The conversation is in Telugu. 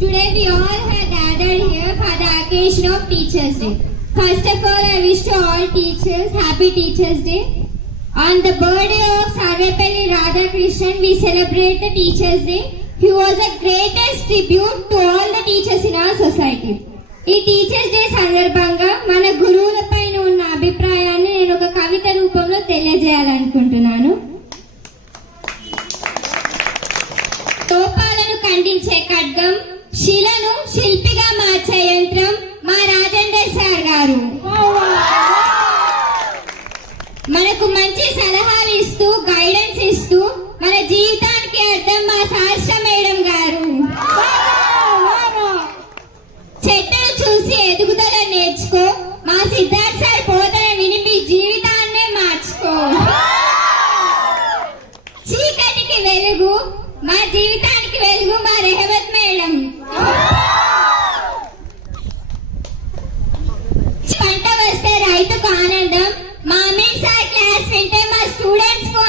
Today we all have gathered here for the occasion of Teachers' Day. First of all, I wish to all teachers Happy Teachers' Day. On the birthday of Sarvepalli Radhakrishnan, we celebrate the Teachers' Day. He was the greatest tribute to all the teachers in our society. ఈ టీచర్స్ డే సందర్భంగా మన గురువులపైన ఉన్న అభిప్రాయాన్ని నేను ఒక కవిత రూపంలో తెలియజేయాలనుకుంటున్నాను. లోపాలను ఖండించే ఖడ్గం, శిలను శిల్పిగా మార్చే యంత్రం మా రాజేందర్ సార్ గారు. మనకు మంచి సలహాలు ఇస్తూ గైడెన్స్ ఇస్తూ మన జీవితానికి అర్థం మా శాస్త్ర మేడం గారు. చెట్టును చూసి ఎదుగుదల నేర్చుకో, మా సిద్ధార్థ్ సార్ బోధన విని మీ జీవితాన్నే మార్చుకో. చీకటికి వెలుగు, మా జీవితానికి వెలుగు మా రెహమత్ మేడం. పంట వస్తే రైతుకు ఆనందం, మా అమీన్ సార్ క్లాస్ వింటే మా స్టూడెంట్స్ కు